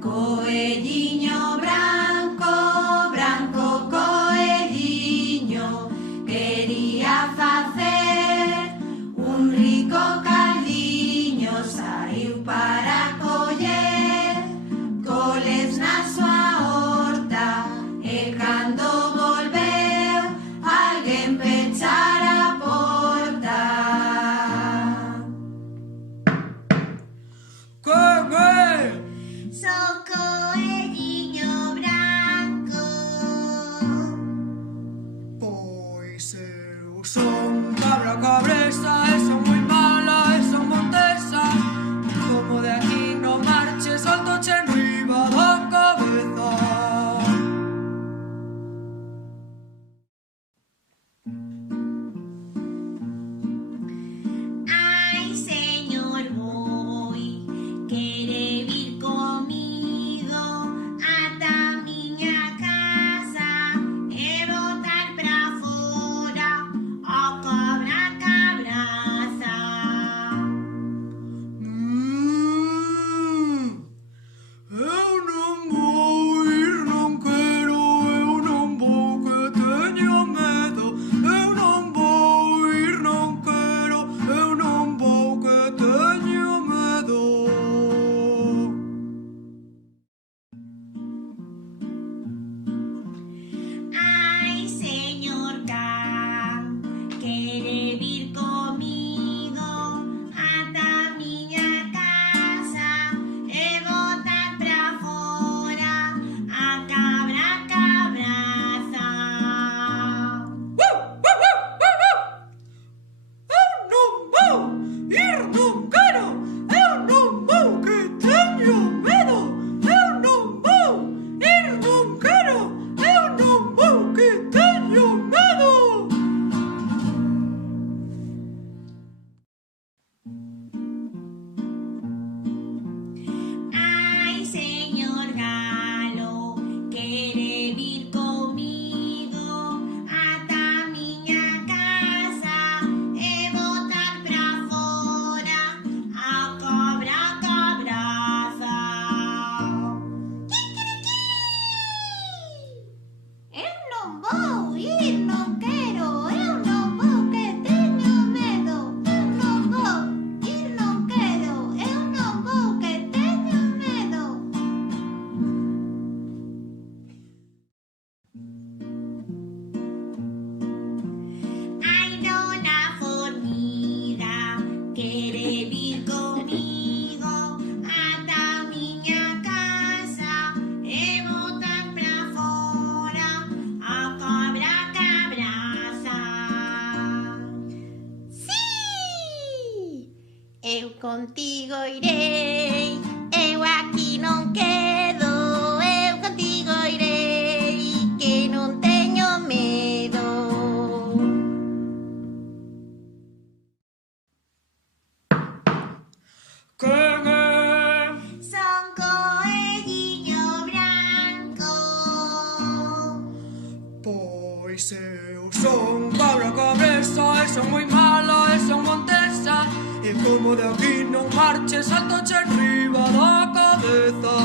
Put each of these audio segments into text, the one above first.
Coelliño branco, branco coelliño, quería facer un rico caldiño, saiu para coller coles na súa horta, e cando volveu alguén pechara a porta. Quen é? Son coelliño branco. Pois eu son cabra cabresa e son moi mala e son montesa. Como de aquí non marches, saltoche enriba da cabeza. Ai, señor boi, quere vir comigo ata a miña casa e botar pra fora a cabra cabraza. Eu non vou ir, non quero, eu non vou que teño medo. Eu non vou ir, non quero, eu non vou que teño medo. Ai, señor can, quere vir comigo ata a miña casa e botar pra fora a cabra cabraza. Eu non vou ir, non quero, eu non vou que teño medo. Eu non vou ir, non quero, eu non vou que teño medo. Ai, señor galo, quere vir comigo ata a miña casa e botar pra fora a cabra cabraza. Eu non vou ir, non quero, eu non vou que teño medo. Eu non vou ir, non quero, eu non vou que teño medo. Ai, dona formiga, quere vir comigo ata a miña casa e botar pra fora a cabra cabraza. Sí! Eu contigo irei, eu aquí non quedo, eu contigo irei, que non teño medo. Quen é? Son coelliño branco. Pois eu son cabra cabresa e son moi mala e son montesa. E como de aquí non marches, saltoche enriba da cabeza.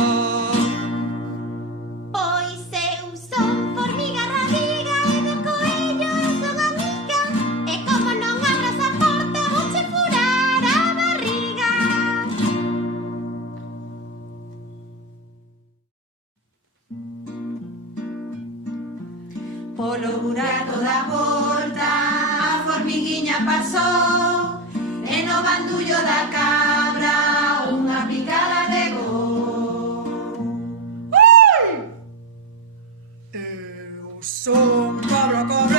Pois eu son formiga radiga e do coello eu son amiga. E como non abras a porta, vouche furar a barriga. Polo burato da porta a formiguiña pasou, e no bandullo da cabra unha picada pegou. Eu son cabra cabresa